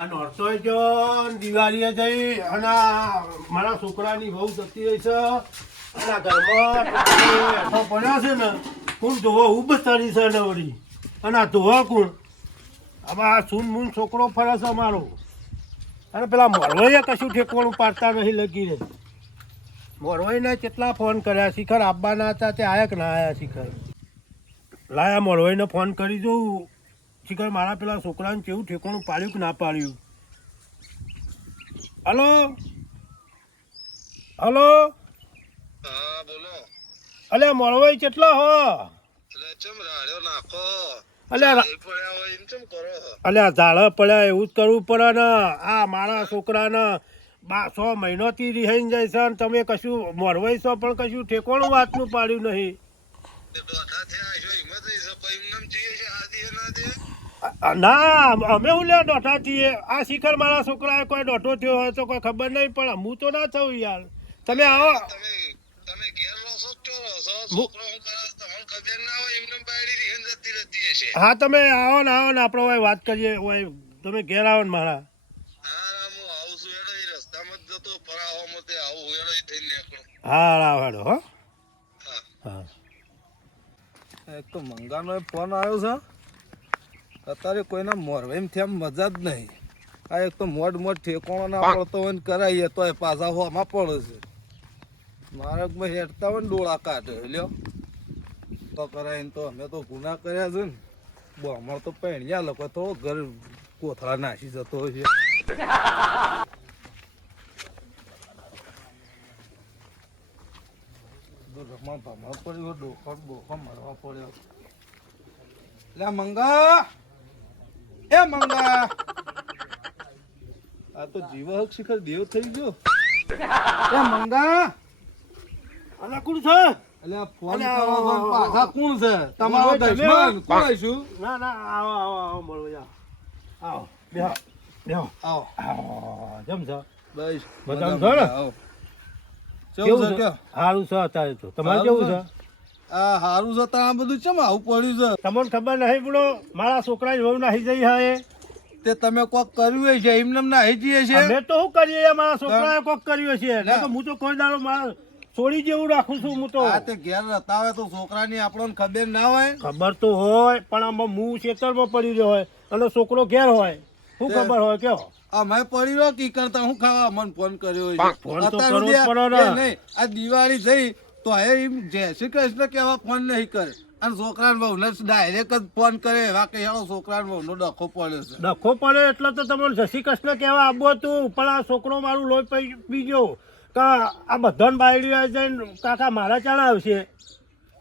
નોરતોય જો દિવાળીએ જઈ અને મારા છોકરાની બહુ જતી રહી છે. અને ઘરમાં હેઠો પડ્યો છે ને કોણ ધોવા તરી છે નવરી અને આ ધોવા કોણ? આ સૂન મૂન છોકરો ફરે છે મારો અને પેલા મોરવાઈએ કશું ઠેકવાનું પાડતા નહીં લગી રે મોરવાઈને કેટલા ફોન કર્યા, શિખર આપવાના હતા, તે આયા ના આયા શિખર? લાયા મોરવાઈને ફોન કરી જોઉં. શિખર મારા પેલા છોકરાને કેવું ઠેકાણું પાડ્યું કે ના પાડ્યું? હલો? હલો? અલે મોરવાઈ કેટલા હો? અલ્યા ઝાડા પડ્યા એવું જ કરવું પડે ને. આ મારા છોકરાને બા સો મહિનોથી રિહાઈ જાય છે અને તમે કશું મોરવાઈ છો પણ કશું ઠેકોણું વાતનું પાડ્યું નહીં. ના અમે હું લે દોઢા છીએ. આ શિખર મારા છોકરાએ કોઈ દોઢો થયો હોય તો કોઈ ખબર નહીં પણ હું તો ના થયું યાર. તમે આવો. હું હોય તમે આવો ને આવો ને આપણે ઓય વાત કરીએ ઓય તમે ઘેર આવો ને મારા. હા હું આવું છું એનો એ રસ્તામાં જ જતો પરાવો મતે આવું એનો એ થઈને નીકળો. હા હેડો હો. હા. હા. એક તો મંગાનો ફોન આવ્યો છે. અત્યારે કોઈના મોરવાઈમથી આમ મજા જ નહીં. આ એક તો મોડ મોડ ઠેકોણો ના પડતો હોય ને કરાવીએ તો પાછા હોમાં પડે છે. મારે ભાઈ હેડતા હોય ને ડોળા કાઢે લ્યો. તો કરાવીને તો અમે તો ગુના કર્યા છે ને. બો અમારે તો પહેણ્યા લોકો તો ઘર કોથળા નાસી જતો હોય છે. રમણ ભમણ પડ્યો ડોખો ડોખો મરવા પડ્યો. લે મંગા! એ મંગા. આ તો જીવહક શિખર દેવ થઈ ગયો. એ મંગા. અલા કોણ છે? અલે ફોન અલ્યા, કરવા આવો, આવો, પાછા કોણ છે? તમારો તમે કોણ છું ના ના આવો આવો આવો મળો જા. આવો બેહો બેહો. આવો. જમ છો? બસ. બતાવ ઘર? કેવું છે? સારું છે અત્યારે તો. તમારે કેવું છે? આ હારું છે આ બધું ચમ આવું પડ્યું છે? તમને ખબર નહીં બોલો મારા છોકરા વહુ નાહી જઈ હે. તે તમે કોક કર્યું છે એમને નાહી જઈએ છે? મેં તો શું કરીએ મારા છોકરાએ કોક કર્યું છે નહીં તો હું તો કોઈ દાડો મારા છોડી જેવું રાખું છું હું તો. આ તે ઘેર રહેતા હોય તો છોકરાની આપણને ખબર ના હોય? ખબર તો હોય પણ આમાં હું ખેતરમાં પડી રહ્યો હોય અને છોકરો ઘેર હોય. શું ખબર હોય કયો? અમે પડી રહ્યો કી કરતા હું ખાવા? મને ફોન કર્યો. ફોન તો કરવો પડે નહીં આ દિવાળી થઈ તો હવે એમ જય શ્રી કૃષ્ણ કહેવા ફોન નહીં કરે. અને છોકરાને બહુ ડાયરેક્ટ જ ફોન કરે એવા કે એવો છોકરાને બહુ ડખો પડ્યો છે. ડખો પડે એટલે તો તમને શ્રી કૃષ્ણ કહેવા આવું હતું પણ આ છોકરો મારું લોહી પી પીજો. કે આ બધાને બાયડી જઈને કાકા મારા ચાણા આવશે.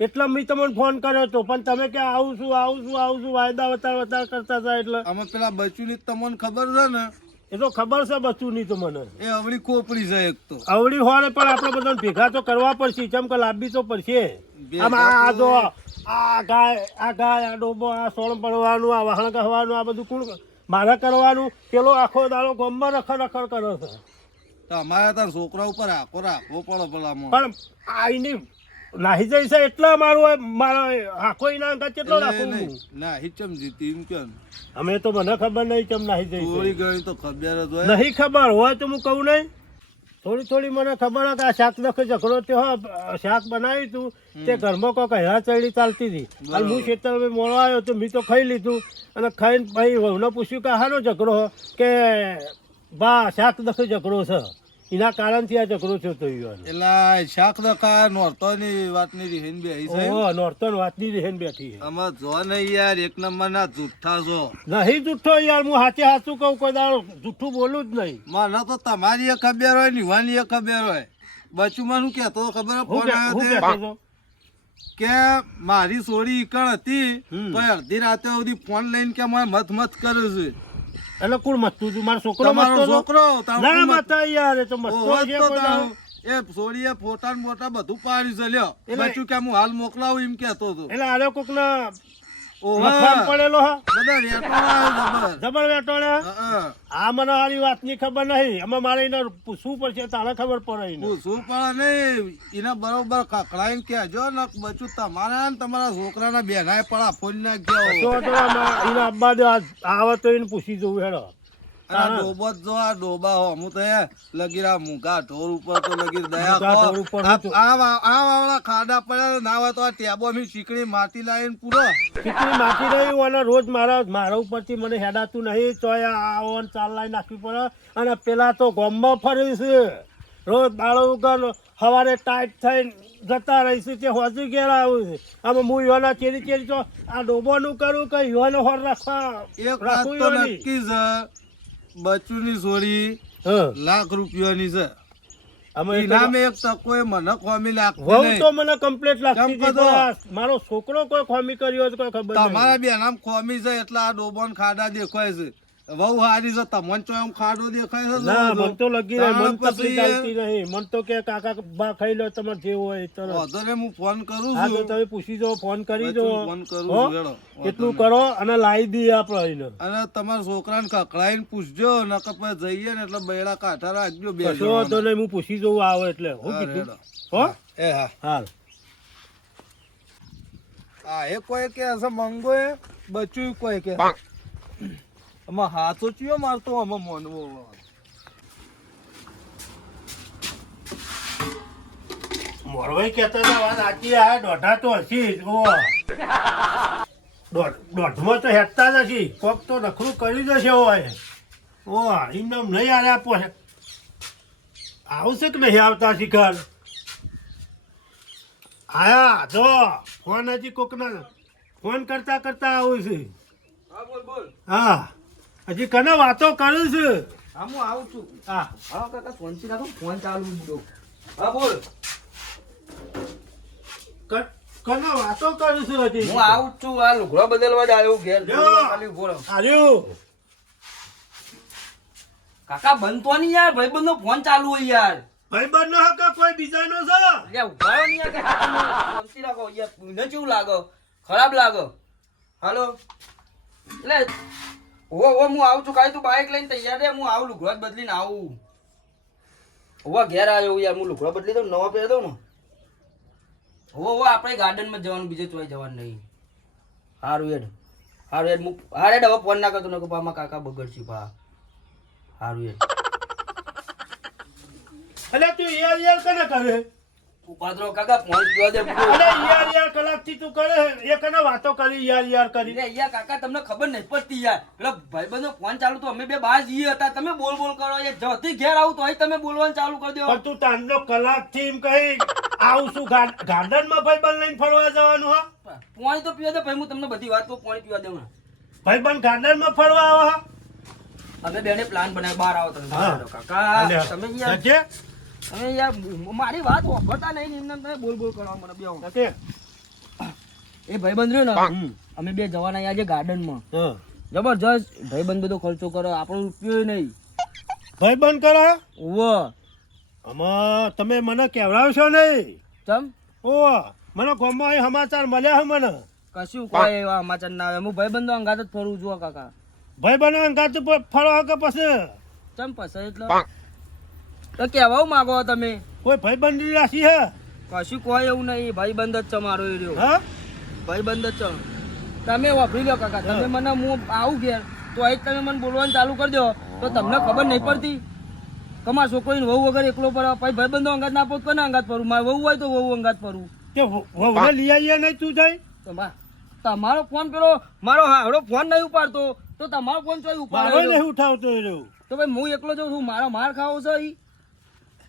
એટલે મેં તમને ફોન કર્યો હતો પણ તમે કે આવું છું આવું છું આવું છું વાયદા વતાર વતાર કરતા હતા એટલે. અમે પેલા બચ્ચુની તમને ખબર છે ને એ તો ખબર છે બચું નહીં તો મને. એ અવળી કોપરી છે એક તો. અવળી હોય પણ આપણે બધાને ભેગા તો કરવા પડશે ચમ કે લાંબી તો પડશે. આમ આ જો આ ગાય આ ગાય આ ડોબો આ સોણ પડવાનું આ વાહણ કહેવાનું આ બધું કોણ મારે કરવાનું? પેલો આખો દાડો ગમમાં રખડ રખડ કરે છે. તો અમારે ત્યાં છોકરા ઉપર આખો રાખવો પડે પેલામાં પણ આ એની નાહી જઈ છે એટલે મારું મારો આખો એના અંગત કેટલો રાખું નહીં. હું? ના હિચમ જીતી એમ કેમ? અમે તો મને ખબર નહીં કેમ નાહી જઈ થોડી ઘણી તો ખબર જ હોય. નહીં ખબર હોય તો હું કહું નહીં. થોડી થોડી મને ખબર હતી આ શાક દખે ઝઘડો તે હો શાક બનાવ્યું તું તે ઘરમાં કોઈ હેરા ચડી ચાલતી હતી. અને હું ખેતર મોડો આવ્યો તો મેં તો ખાઈ લીધું. અને ખાઈને ભાઈ વહુને પૂછ્યું કે હાનો ઝઘડો કે બા શાક દખે ઝઘડો છે? એના કારણથી આ ઝઘડો થયો તો. એટલે શાક દખા નોરતોની વાતની રીહીન બેહી છે ઓ નોર્તન વાતની રહેન બેઠી છે. અમાર જો નહીં યાર એક નંબર ના જુઠ્ઠા છો. નહીં જુઠ્ઠો યાર હું હાચે હાચું કહું કોઈ દાડો જુઠ્ઠું બોલું જ નહીં. મને તો તમારી એ ખબર હોય નિવાની એ ખબર હોય. બચુમાં શું કહેતો ખબર ફોન કે- આવ્યો હું? કે મારી સોડી ઈકણ હતી. તો અડધી રાતે સુધી ફોન લઈને કે મને મત મત કરે છે. એટલે કોણ મતતું તું મારો છોકરો મસ્તો છોકરો ના માતા યાર એ તો મસ્તો છે. એ ફોટા ને બધું પાડ્યું છે લ્યો. એટલે- કે હું હાલ મોકલાવું એમ કેતો હતો. એટલે આરે કોકના ઓહો, લખવામાં પડેલો હા? જબર આ મને હારી વાતની ખબર નહીં. મારે એને પૂછવું પડશે તારે ખબર પડે એને. શું પડે નહીં. એને બરોબર કકડાઈને કહેજો ને બચ્ચું તમારા ને તમારા છોકરાના બેનાય પડા ફોન તો આમાં અબ્બા દે આવે તો એને પૂછી જવું હેડો. આ ડોબો જો આ ડોબા હો હું તો લગીરા મૂંગા ઢોર ઉપર તો લગીર દયા મૂંગા કહો. ઢોર ઉપર આ હું તો- આ વા- આ વાવડા ખાડા પડ્યા ના હોય તો આ ટેબો મી શીકડી માટી લાવીને પૂરો. કેટલી માટી રહ્યું અને રોજ મારા મારા ઉપરથી મને હેડાતું નહીં તો ચાલ લાવી નાખવી પડે. અને પેલા તો ગોમમાં ફરે છે રોજ દાડો વગર સવારે ટાઈટ થઈને જતા રહીશું તે હોજુ ઘેર આવું છે. આમ હું યોના ચેરી ચેરી તો આ ડોબોનું કરું કે યોને હોર રાખવા એક યોની. નક્કી છે બચ્ચુની સોરી હા. લાખ રૂપિયાની છે. અમે તો- ઇનામે એક તકોએ મને ખોમી લાગતી નહીં. તો મને કમ્પ્લીટ લાગતી હતી મારો છોકરો કોઈ ખોમી કર્યો છે કોઈ ખબર તમારા બે નામ ખોમી છે એટલે આ ડોબોન ખાડા દેખાય છે. વહુ હારી છે તમને ચો એમ ખાડો દેખાય છે ના મન તો લગી રહી મન તકલીફ ચાલતી નહીં મન તો કે કાકા બા ખાઈ લો તમારે જે હોય તરત. વાંધો હું ફોન કરું હા તો છું. તમે પૂછી જો ફોન કરી દો ફોન કરું હેડો. એટલું કરો અને લાવી દઈએ આપણે એને અને તમારા છોકરાને કકડાઈને પૂછજો નકર પછી જઈએ ને એટલે બૈડા કાઠા રાખજો બે કશો તો. નહીં હું પૂછી જવું આવે એટલે. હું હા, કીધું. હો? એ હા. હાલ. આ એ કોઈ કે મંગો એ બચ્યું કોઈ કે આમાં હાથો ચિયો મારતો આમાં મોનવો મોરવાઈ કહેતા હતા વાત સાચી આ દોઢા તો હશી જ ઓ દોઢ દોઢમાં તો હેઠતા જ હશે કોક તો નખરું કરી જશે હોય. ઓ એમને નહીં આરે આપો આવશે કે નહીં આવતા શિખર? આયા જો ફોન હજી કોકના ફોન કરતા કરતા આવું છે. હા બોલ બોલ. હા. હજી કને વાતો કરું છું? હા હું આવું છું. હા. હા કાકા ફોન રાખો ફોન ચાલુ દો હા બોલ. કને વાતો કરું છું હજી? હું આવું જ છું આ લુગડો બદલવા જ આવ્યો ઘેર. ખાલી. કાકા બનતો નહીં યાર. ભાઈબંધનો ફોન ચાલુ હોય યાર. ભાઈબંધ નો હકે કોઈ બીજાનો છે? યાર ઊભા યાર કે રાખો. યાર મને કેવું લાગે? ખરાબ લાગો? હાલો. એટલે ઓ ઓ હું આવું છું. કાંઈ તું બાઇક લઈને તૈયાર રે હું આવું, લુગડા બદલીને આવું. ઓ ઘેર આવ્યો યાર, હું લુગડા બદલી દઉં નવા પહેરી દઉં ને? ઓ ઓ આપણે ગાર્ડનમાં જવાનું, બીજે ચોઈ જવાનું નહીં. હારું, હેડ. હારું, હેડ, હું હારે હવે ફોન ના કરતો નકો પામાં કાકા બગડશે પા હારું, હેડ. અલે તું યાર યાર, કને કરે ઉપાદરો કાકા ફોન પીવા દે અલે યાર યાર કલાકથી તું કરે એ કને વાતો કરી યાર યાર કરી. અરે યાર કાકા તમને ખબર નહીં પડતી યાર. પેલા ભાઈબંધનો ફોન ચાલુ તો અમે બે બહાર જઈએ હતા. તમે બોલ બોલ કરો યાર. જતી ઘેર આવું તોય તમે બોલવાનું ચાલુ કરી દો. પણ તું તાંડો કલાકથી એમ કહી આવું છું ગાર્ડનમાં ભાઈબંધ લઈને ફરવા જવાનું હા? પાણી તો પીવા દે ભાઈ હું તમને બધી વાત પાણી પીવા દઉં. ભાઈબંધ ગાર્ડનમાં ફરવા આવે હા? અમે બેને પ્લાન બનાવ્યો બહાર આવો તમે. કાકા. તમે યાર તમે યાર મારી વાત હોભળતા નહીં એમને તમે બોલ બોલ કરવા મને બે ઓકે. એ ભાઈબંધ રહ્યો ને અમે બે જવાના આજે ગાર્ડનમાં. હા. જબરજસ્ત ભાઈબંધ બધો ખર્ચો કરો આપણો રૂપિયો નહીં. ભાઈબંધ કરો? ઓ આમાં તમે મને કેવડાવશો નહીં? ચમ? ઓ મને ગામમાં અહીં સમાચાર મળ્યા હે મને. કશું કોઈ એવા સમાચાર ના આવે. હું ભાઈબંધો અંગાત જ ફરું છું કાકા. ભાઈબંધ અંગાત ફરો ફરવા કે પછી? ચમ પછી એટલે? તો કેવા માગો તમે? કોઈ ભાઈબંધ રાશિ હે? કશું કોઈ એવું નહીં ભાઈબંધ જ છે મારો એ રહ્યો. હા? ભાઈબંધ જ છે તમે વાપરી લો કાકા તમે મને હું આવું ઘેર. તો અહીં જ તમે મને બોલવાનું ચાલુ કરી દો તો તમને ખબર નહીં પડતી. તમારા છોકરીને વહુ વગર એકલો પડે. પછી ભાઈબંધો અંગાત ના પોત કોને અંગાત ફરું મારે વહુ હોય તો વહુ અંગાત ફરું કે વહુને લઈ આવીએ નહીં તું જઈ? તો મા- તમારો ફોન પેલો મારો હાડો ફોન નહીં ઉપાડતો. તો તમારો ફોન ચોય ઉપાડો નહીં ઉઠાવતો એ રહ્યો. તો ભાઈ હું એકલો જઉં છું? મારો માર ખાવો છે ઈ?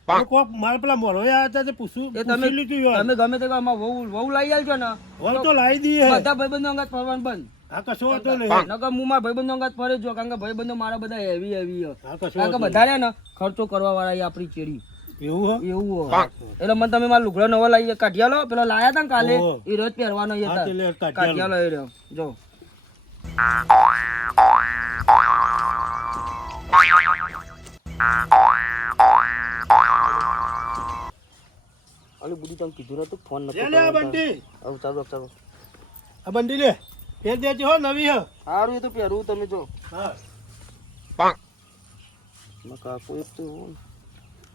કોક મારા પેલા મોરો આવ્યા હતા તે પૂછું એ તમે લીધું યાર તમે ગમે તે આમાં વહુ વહુ લાવી આલજો ને. વહુ તો લાવી દઈએ બધા ભાઈબંધો અંગાત ફરવાનું બંધ. આ કશો વાંધો નહીં. નકર હું મારા ભાઈબંધો અંગાત ફરે જ કારણ કે ભાઈબંધો મારા બધા હેવી હેવી કારણ કે બધા રહ્યા ને ખર્ચો કરવા વાળા એ આપણી ચેડી. એવું એવું એટલે મને તમે મારા લુગડો નવો લાવી કાઢ્યા લો પેલો લાયા હતા ને કાલે એ રોજ પહેરવાનો કાઢિયા કાઢિયા લો એ રહ્યો. જો. અલી બુડી તમ કીધું નતું ફોન નતો લે લે બંટી. આવ ચાલો ચાલો આ બંટી લે ફેર દેજે હો નવી હે. સારું એ તો પહેરું તમે જો. હા. માં મકા કોઈ તો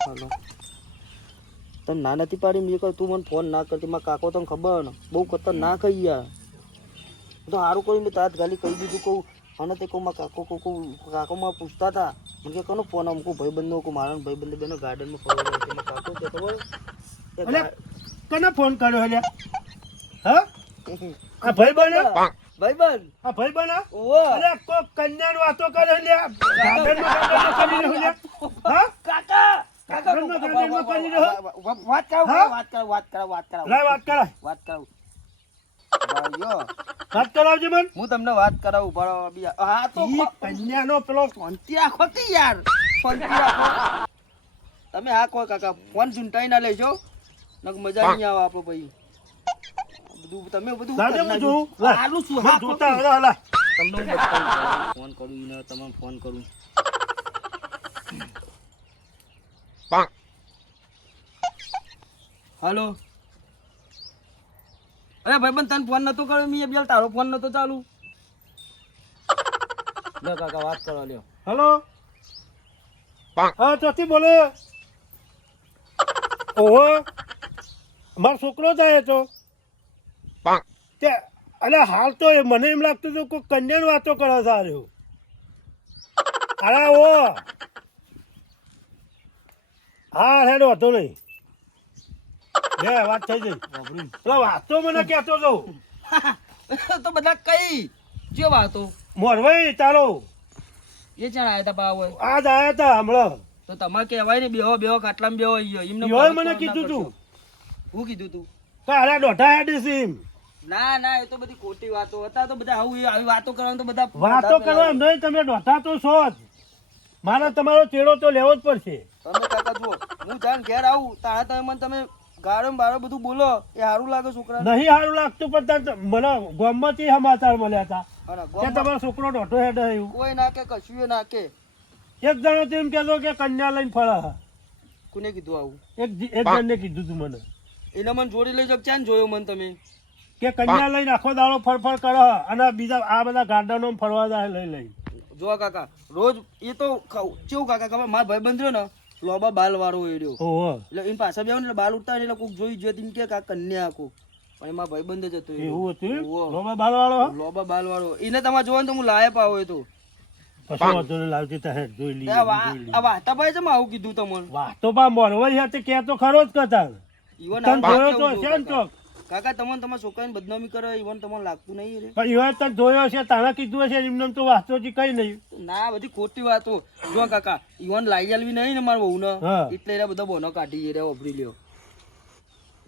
હાલો. તને ના નથી પાડી મેં કહ્યું તું મને ફોન ના કરતી. મારા કાકો તને ખબર ને? બહુ ખતરનાક કહી યાર. તો સારું કર્યું મેં તાત ગાલી કહી દીધું કહું. અને તે કોમાં કાકો કોકો કાકોમાં પૂછતા હતા મને કે કોનો ફોન અમુક ભાઈબંધનો કો મારા ભાઈબંધ બેનો ગાર્ડનમાં ફરવા જાય છે. એમાં કાકો કે કે અલે કને ફોન કર્યો અલ્યા? હા? આ ભાઈ બને? ભાઈબંધ આ ભાઈ બને? ઓ અરે કોક કન્યાનો વાતો કરે લ્યા ગાર્ડનમાં ગાર્ડનમાં કરી રહ્યો હા? કાકા કરી રહ્યો. વાત કરો? વાત કરો વાત કરો વાત કરો લે વાત કરાય. વાત કરો વાત કરાવજે મન. હું તમને વાત કરાવું ભરો બી હા તો કન્યાનો પેલો શાંતિ તે યાર. શાંતિ આખો તમે આ કહો કાકા ફોન ચૂંટાઈ ના લેજો. મજા નહીં આવે આપણો ભાઈ. બધું તમે બધું. હાલું શું હા જોતા હલા હલા તમને ફોન કરું ને તમને ફોન કરું. હાલો. અરે ભાઈબંધ તને ફોન નતો કર્યો મેં બેલ તારો ફોન નતો ચાલુ. લે કાકા વાત કરો લ્યો. હલો. હા ચોથી બોલે. ઓહો. મારો છોકરો જાય તો તે અલે હાલ તો એ મને એમ લાગતું હતું કોઈ કન્યાની વાતો કરે છે આ રહ્યો. અરે ઓ. હા હેડ વાંધો નહીં. બે વાત થઈ ગઈ. પેલા વાતો મને કહેતો હતો તો બધા કઈ? જે વાતો? મોરવાઈ તારો. એ ચાણ આયા તા બાવ આજ આયા હતા હમણાં. તો તમારે કહેવાય ને બેહો બેહો કાટલામાં બેહો ગયો એમને મને કીધું. તું. હું કીધું તું? તારા દોઢા હેડી સીમ. ના ના એ તો બધી ખોટી વાતો હતા તો બધા આવું આવી વાતો કરવાનું તો બધા વાતો કરવા નહીં તમે દોઢા તો છો જ. મારે તમારો ચેડો તો લેવો જ પડશે. તમે કાકા જુઓ હું જાણ ઘેર આવું તારા તમે મને તમે ગાળો બારો બધું બોલો એ સારું લાગે છોકરા નહીં સારું લાગતું પણ મને ગામમાંથી સમાચાર મળ્યા હતા. કે તમારો છોકરો દોઢો હેડ આવ્યું. કોઈ ના કે કશું ના કે. એક જણો તેમ કહેતો કે કન્યા લઈને ફળ કોને કીધું આવું? એક એક જણને કીધું તું મને. એને મને જોડી લઈ જાવ ચાન જોયો મને તમે? કે કન્યા લઈને આખો દાડો ફરફર કરો અને બીજા આ બધા ગાર્ડનો ફરવા જાય લઈ લઈ. જો કાકા રોજ એ તો કેવું કાકા ખબર? મારા ભાઈ રહ્યો ને લોબા બાલ વાળો એડ્યો. રહ્યો એટલે એની પાછા બે એટલે બાલ ઉઠતા એટલે કોઈક જોઈ જોઈ તેમ કે આ કન્યા આખું. પણ એમાં ભાઈબંધ જ હતો એ. એવું હતું લોબા બાલ વાળો લોબા બાલ વાળો એને તમારે જોવાનું તો હું લાયક આવો એ તો. તો જોઈ છે આવું કીધું તમને? વાહ તો બા મોરવાઈ સાથે કે તો ખરો જ કથા. ઈવન તને જોયો તો છે ને કાકા? કાકા તમને તમારા છોકરાની બદનામી કરે ઈવન તમને લાગતું નહીં રે. પણ એવા તને જોયો છે તારા કીધું હશે એમને તો વાંચતો જ કઈ નહીં. ના બધી ખોટી વાતો. જો કાકા ઈવન લાઈ આલવી નહીં ને મારા વહુને. એટલે એના બધા બોનો કાઢી રે વાપરી લ્યો.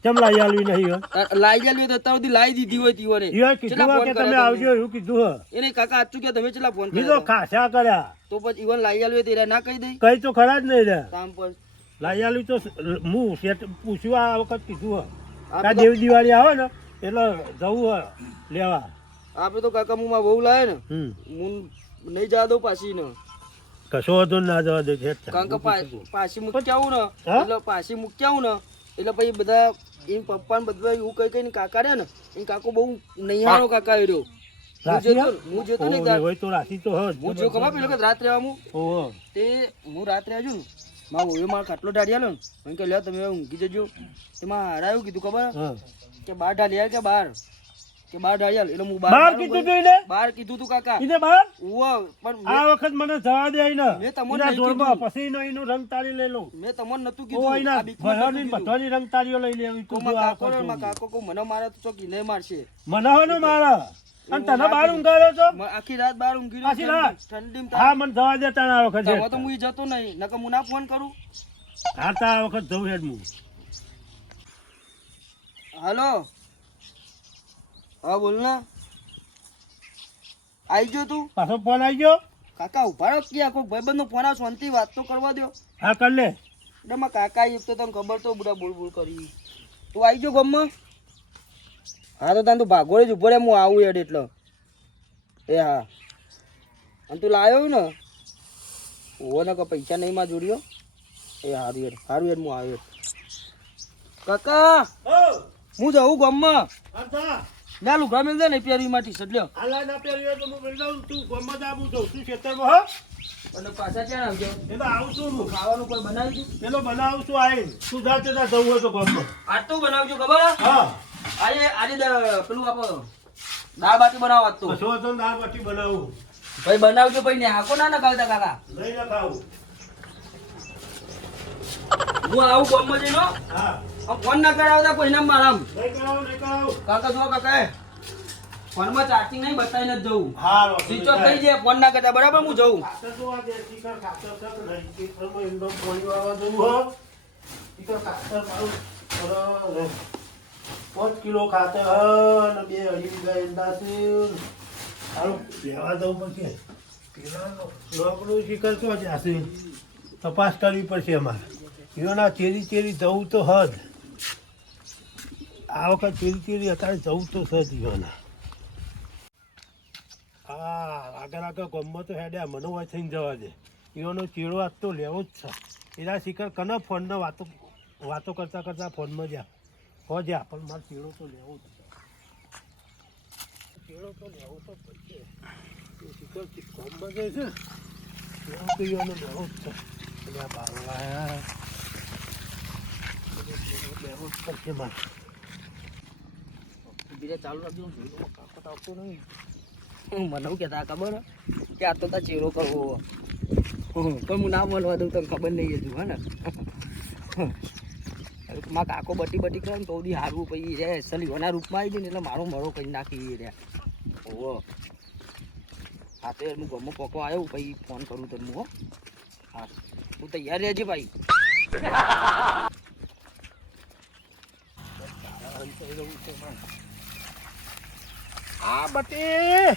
કેમ લાઈ આલવી નહીં હે? લાઈ આલવી તો અત્યાર સુધી લાઈ દીધી હોય તીઓને એવા કીધું કે તમે આવજો એવું કીધું હે. એને કાકા આચું કે તમે ચેલા ફોન બીજો કર્યા ખાસા કર્યા. તો પછી ઈવન લાઈ આલવી ના કહી દઈ? કઈ તો ખરા જ નહીં રે કામ પર. લાઈ આલવી તો હું શેઠ પૂછ્યું આ વખત કીધું હે. આ દેવ દિવાળી આવે ને એટલે જવું લેવા. આપે તો કાકા હું મારા વહુ લાવે ને હું નહીં જવા દઉં પાછી ને. કશો વાંધો ના જવા દે શેઠ. કારણ કે પાછી મૂકી આવું ને એટલે પાછી મૂકી આવું ને એટલે પછી બધા એમ પપ્પા ને બધા એવું કઈ કઈ કાકા રહ્યા ને એ કાકો બહુ નૈહારો કાકા એ રહ્યો હું? જોતો નહીં હું જ. ખબર પેલો કે રાત રહેવા તે હું રાત્રે આજુ ને ઓયો મારા ખાટલો ઢાળી આલ્યો મને કે લ્યો તમે ઊંઘી જજો. એમાં હારા કીધું ખબર? કે બાર ઢાળી કે બાર કે બાર ઢાળી એટલે હું બાર કીધું તું એને? બાર કીધું તું કાકા. કીધે બાર ઉવ્વ, પણ આ વખત મને જવા દે ને મેં તમને એના કીધું. પછી નો એનો રંગ તાળી લઈ લઉં. મેં તમને નતું કીધું. એના આ બીકમાં ભયોની બધાની રંગ તાળીઓ લઈ લેવી તો કાકો ને કાકો કો મને મારે તો ચોકી ને મારશે. મને હોનો મારા. અને તને બહાર ઊંઘાડો છો? આખી રાત બાર ઊંઘી આખી રાત? ઠંડી હા મને જવા દે આ વખત તો હું જતો નહીં નકર હું ના ફોન કરું. હા તારા વખત જવું હેડ હું. હલો? હા બોલ ને. આવી ગયો તું? પાછો ફોન આવી ગયો? કાકા ઉભાડો કે આખો ભાઈબંધ નો ફોન આવે શાંતિ વાત તો કરવા દો હા કર લે. એટલે કાકા એક તો તને ખબર તો બધા બોલ બોલ કરી. તું આવી ગયો ગમમાં? હા તો તને તું ભાગોળી જ ઊભો રે હું આવું હેડ એટલે. એ હા. અને તું લાવ્યો ને ઓવો ને કે પૈસા નહીં માં જોડ્યો. એ સારું હેડ સારું હેડ હું આવ્યો. કાકા! હું! જાઉં ગામમાં. ના લુગડા મેળ ને પહેરવી માં ટી શર્ટ લ્યો હાલા ના પહેરવી તો હું મેળ દઉં તું ગમત આવું છું તું ખેતરમાં હો. અને પાછા ક્યાં આવજો? એટલે આવું છું હું. ખાવાનું કોઈ બનાવી દઉં પેલો બનાવું છું આવીને. તું જાતે જવું હોય તો ગામમાં. આજ તો બનાવજો ખબર? હા. આજે આજે પેલું આપો. દાળ બાટી બનાવો આજ તો. કશો તો દાળ બાટી બનાવું. ભાઈ બનાવજો ભાઈ ને હાકો ના નખાવતા કાકા. નહીં નખાવું. હું આવું ગામમાં જઈને હો. ફોન ના કરાવતા કોઈના મારામ નહીં કરાવું નહીં કરાવું. કાકા જો કાકા ફોનમાં ચાર્જિંગ નહીં બતાવીને નથી જવું. હા સ્વિચ ઓફ થઈ જાય ફોન ના કરતા બરાબર હું જઉં ખાતર તો આ દેખી કર ખાતર નહીં કે ફોનમાં એમનો પાણી વાળવા જવું હો. ઈ તો ખાતર મારું બરાબર. પાંચ કિલો ખાતર હ અને બે અઢી વીઘા છે. સારું લેવા દઉં પછી. લોકડું શિખર તો જશે તપાસ કરવી પડશે અમારે. એના ચેરી ચેરી જવું તો હદ. આ વખત ચેરી ચેરી અત્યારે જવું તો સદ યોના હા આગળ આગળ ગમમાં તો હેડ્યા મનોવાય થઈને જવા દે. એનો ચેડો આજ તો લેવો જ છે. એના શિખર કને ફોનનો વાતો વાતો કરતા કરતા ફોનમાં જ્યાં હો જ્યાં પણ મારે ચીડો તો લેવો જ ચેડો તો લેવો તો પડશે. શિખર ગમમાં જાય છે. ચેડો તો લેવો જ છે. એટલે આ બારવા લેવો જ પડશે મારે. બીજા ચાલુ રાખજો, હું તો આવતો નહીં. મને એવું કહેતા ખબર? કે આ તો તાર ચેરો કરવો પણ હું ના મળવા દઉં, તને ખબર નહીં હજુ, હે ને. હવે મારા કાકો બટી બટી કરે ને તો બધી હારવું પછી રે સલીવાના રૂપમાં આવી ગયું ને એટલે મારો મરો કરી નાખી રે ઓહો. હા તો એનું હું ગમો પોકો આવ્યો પછી ફોન કરું તને હું. હો. હા તું તૈયાર રહેજે ભાઈ. આ બટી.